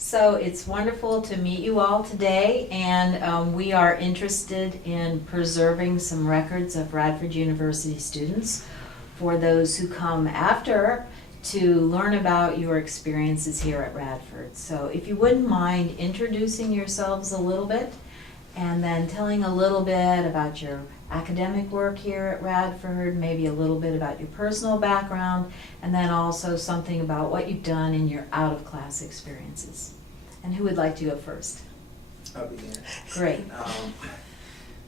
So it's wonderful to meet you all today, and we are interested in preserving some records of Radford University students for those who come after to learn about your experiences here at Radford. So if you wouldn't mind introducing yourselves a little bit and then telling a little bit about your academic work here at Radford, maybe a little bit about your personal background, and then also something about what you've done in your out-of-class experiences. And who would like to go first? I'll begin. Great.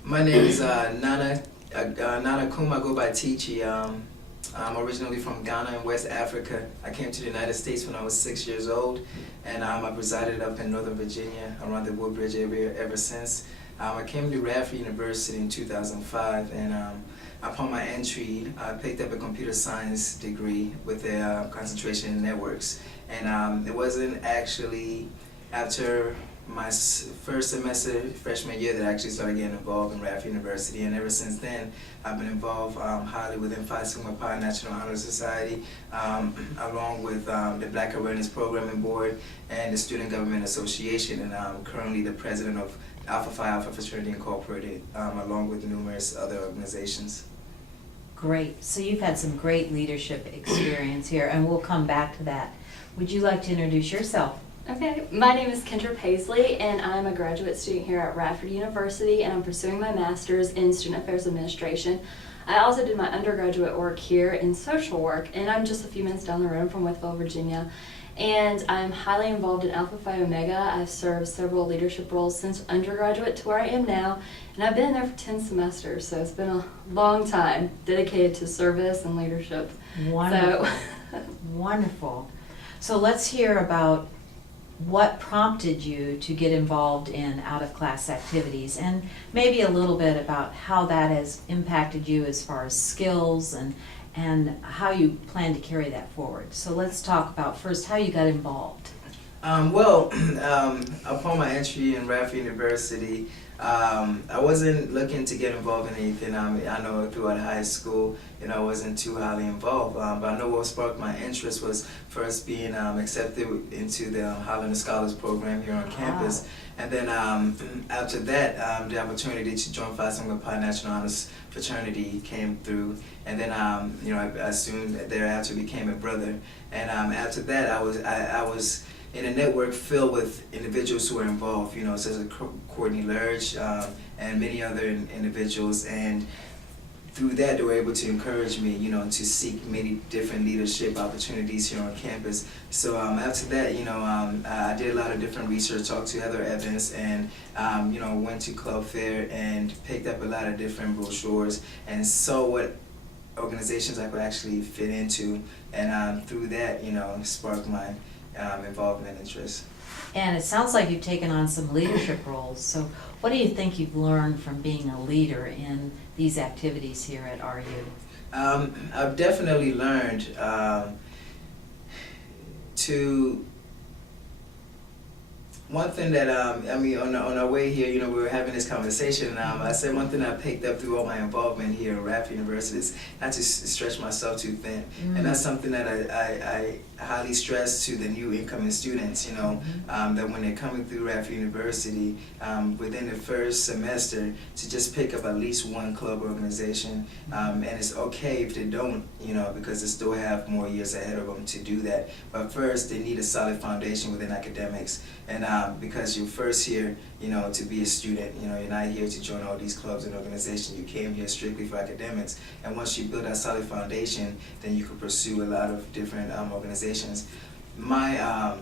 My name is Nana Kum. I go by T-Chee. I'm originally from Ghana in West Africa. I came to the United States when I was 6 years old, and I've resided up in Northern Virginia around the Woodbridge area ever since. I came to Radford University in 2005, and upon my entry, I picked up a computer science degree with a concentration in networks. And it wasn't actually after my first semester, freshman year, that I actually started getting involved in Radford University. And ever since then, I've been involved highly within Phi Sigma Pi National Honor Society, along with the Black Awareness Programming Board and the Student Government Association. And I'm currently the president of Alpha Phi Alpha Fraternity Incorporated, along with numerous other organizations. Great. So you've had some great leadership experience here, and we'll come back to that. Would you like to introduce yourself? Okay, my name is Kendra Paisley, and I'm a graduate student here at Radford University, and I'm pursuing my master's in Student Affairs Administration. I also did my undergraduate work here in social work, and I'm just a few minutes down the road from Wytheville, Virginia. And I'm highly involved in Alpha Phi Omega. I've served several leadership roles since undergraduate to where I am now, and I've been there for 10 semesters, so it's been a long time dedicated to service and leadership. Wonderful. So. Wonderful. So let's hear about what prompted you to get involved in out-of-class activities, and maybe a little bit about how that has impacted you as far as skills and how you plan to carry that forward. So let's talk about first how you got involved. Upon my entry in Radford University, I wasn't looking to get involved in anything. I know throughout high school, I wasn't too highly involved, but I know what sparked my interest was first being accepted into the Highlander Scholars Program here on campus. And then after that, the opportunity to join Phi Sigma Pi National Honors Fraternity came through. And then, I soon thereafter became a brother. And after that, I was in a network filled with individuals who were involved, such as Courtney Lurch and many other individuals. And through that, they were able to encourage me, to seek many different leadership opportunities here on campus. So after that, I did a lot of different research, talked to Heather Evans, and went to Club Fair and picked up a lot of different brochures and saw what organizations I could actually fit into. And through that, sparked my involvement and interest. And it sounds like you've taken on some leadership roles. So what do you think you've learned from being a leader in these activities here at RU? I've definitely learned one thing that, on our way here, we were having this conversation, and I said one thing I picked up through all my involvement here at Radford University is not to stretch myself too thin. And that's something that I highly stress to the new incoming students, that when they're coming through Radford University, within the first semester, to just pick up at least one club organization. And it's okay if they don't, because they still have more years ahead of them to do that. But first, they need a solid foundation within academics. And because you're first here, to be a student, you're not here to join all these clubs and organizations. You came here strictly for academics. And once you build that solid foundation, then you can pursue a lot of different organizations. My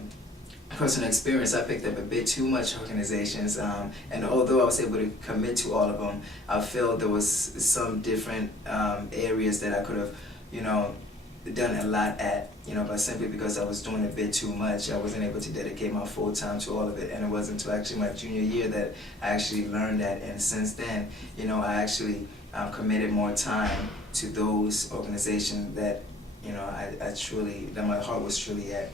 personal experience, I picked up a bit too much organizations, and although I was able to commit to all of them, I felt there was some different areas that I could have, done a lot at, but simply because I was doing a bit too much, I wasn't able to dedicate my full time to all of it. And it wasn't until actually my junior year that I actually learned that. And since then, I actually committed more time to those organizations that, that my heart was truly at.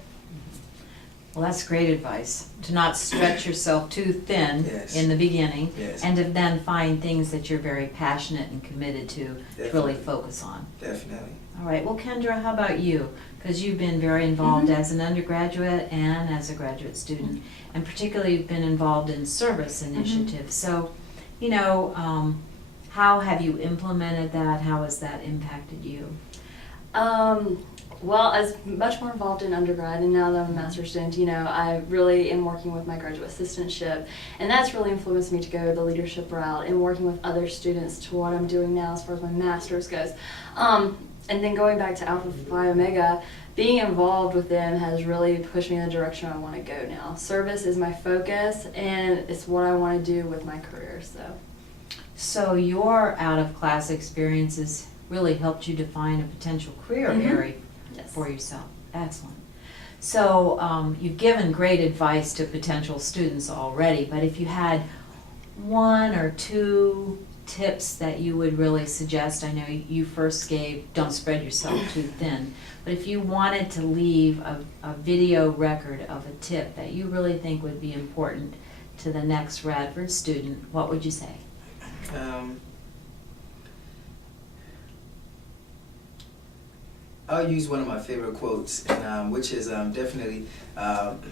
Well, that's great advice, to not stretch yourself too thin in the beginning, and to then find things that you're very passionate and committed to really focus on. Definitely. All right, well, Kendra, how about you? Because you've been very involved as an undergraduate and as a graduate student, and particularly you've been involved in service initiatives. So, you know, how have you implemented that? How has that impacted you? Well, I was much more involved in undergrad, and now that I'm a master's student, you know, I really am working with my graduate assistantship, and that's really influenced me to go the leadership route and working with other students to what I'm doing now as far as my master's goes. And then going back to Alpha Phi Omega, being involved with them has really pushed me in the direction I want to go now. Service is my focus, and it's what I want to do with my career. So your out-of-class experiences really helped you define a potential career area for yourself. Excellent. So you've given great advice to potential students already, but if you had one or two tips that you would really suggest, I know you first gave don't spread yourself too thin, but if you wanted to leave a video record of a tip that you really think would be important to the next Radford student, what would you say? I'll use one of my favorite quotes, and which is definitely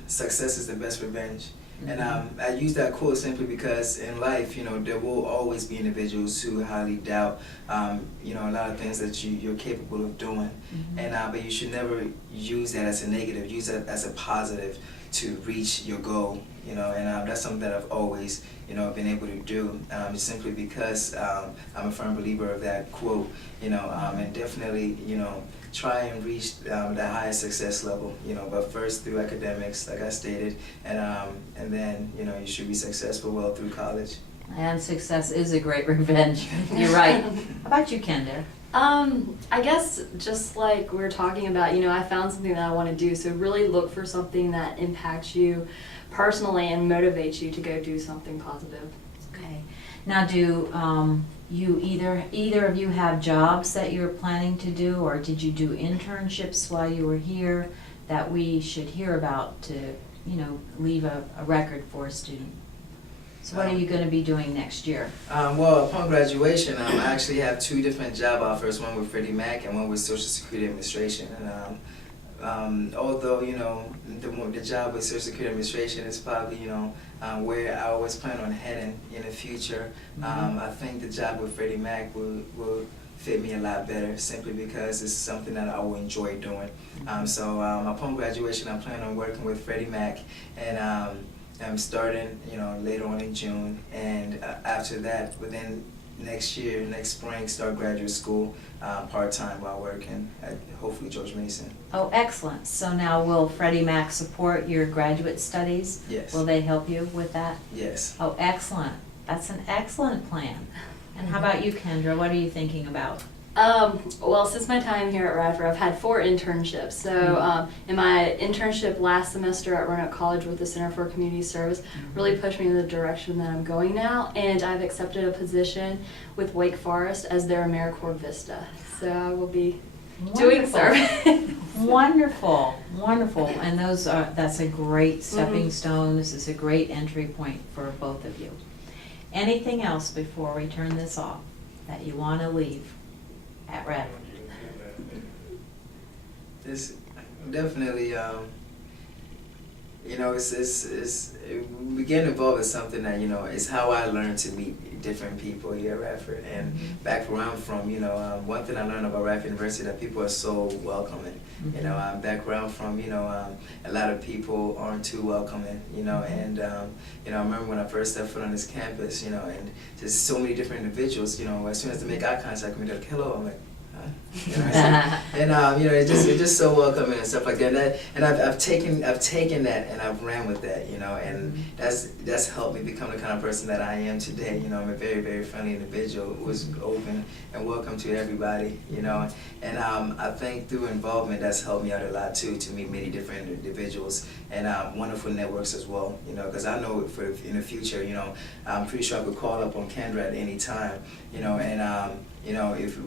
success is the best revenge. And I use that quote simply because in life, you know, there will always be individuals who highly doubt, you know, a lot of things that you're capable of doing. And but you should never use that as a negative. Use that as a positive to reach your goal. You know, and that's something that I've always, you know, been able to do. Simply because I'm a firm believer of that quote. You know, and definitely, you know, try and reach the highest success level, you know, but first through academics, like I stated, and then, you know, you should be successful well through college. And success is a great revenge. You're right. How about you, Kendra? I guess just like we were talking about, you know, I found something that I want to do, so really look for something that impacts you personally and motivates you to go do something positive. Okay. Now, do you either of you have jobs that you're planning to do, or did you do internships while you were here that we should hear about to, you know, leave a record for a student? So what are you going to be doing next year? Well, upon graduation, I actually have two different job offers, one with Freddie Mac and one with Social Security Administration. And although, you know, the job with Social Security Administration is probably, you know, where I always plan on heading in the future, I think the job with Freddie Mac will fit me a lot better, simply because it's something that I will enjoy doing. So upon graduation, I plan on working with Freddie Mac, and I'm starting, you know, later on in June, and after that, within next spring, start graduate school part-time while working at hopefully George Mason. Oh, excellent. So now will Freddie Mac support your graduate studies? Yes. Will they help you with that? Yes. Oh, excellent. That's an excellent plan. And how about you, Kendra? What are you thinking about? Well, since my time here at Radford, I've had 4 internships. So in my internship last semester at Roanoke College with the Center for Community Service really pushed me in the direction that I'm going now, and I've accepted a position with Wake Forest as their AmeriCorps Vista. So I will be doing service. Wonderful, wonderful. And that's a great stepping stone. This is a great entry point for both of you. Anything else before we turn this off that you want to leave at Radford? It's definitely, you know, we get involved in something that, you know, it's how I learned to meet different people here at Radford. And back where I'm from, you know, one thing I learned about Radford University, that people are so welcoming. You know, back where I'm from, you know, a lot of people aren't too welcoming, you know, and, you know, I remember when I first stepped foot on this campus, you know, and just so many different individuals, you know, as soon as they make eye contact with me, they're like, hello, I'm like, huh? You know what I'm saying? And, you know, it's just so welcoming and stuff like that. And I've taken that and I've ran with that, you know, and that's helped me become the kind of person that I am today. You know, I'm a very, very friendly individual who is open and welcome to everybody, you know. And I think through involvement, that's helped me out a lot too, to meet many different individuals and wonderful networks as well, you know, because I know in the future, you know, I'm pretty sure I could call up on Kendra at any time, you know, and you know, if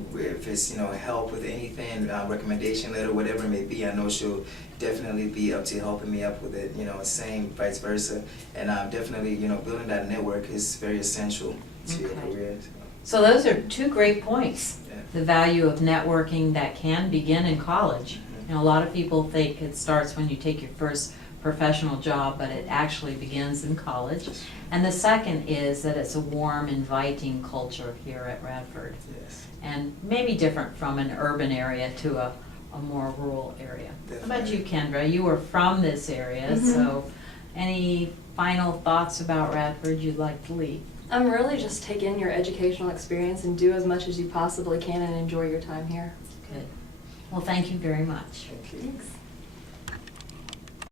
it's, you know, help with anything, recommendation letter, whatever it may be, I know she'll definitely be up to helping me up with it, you know, same vice versa. And definitely, you know, building that network is very essential to your career. So those are 2 great points. Yeah. the value of networking that can begin in college. You know, a lot of people think it starts when you take your first professional job, but it actually begins in college. And the second is that it's a warm, inviting culture here at Radford. Yes. And maybe different from an urban area to a more rural area. How about you, Kendra? You were from this area, so any final thoughts about Radford you'd like to leave? Really just take in your educational experience and do as much as you possibly can and enjoy your time here. Good. Well, thank you very much. Thank you. Thanks.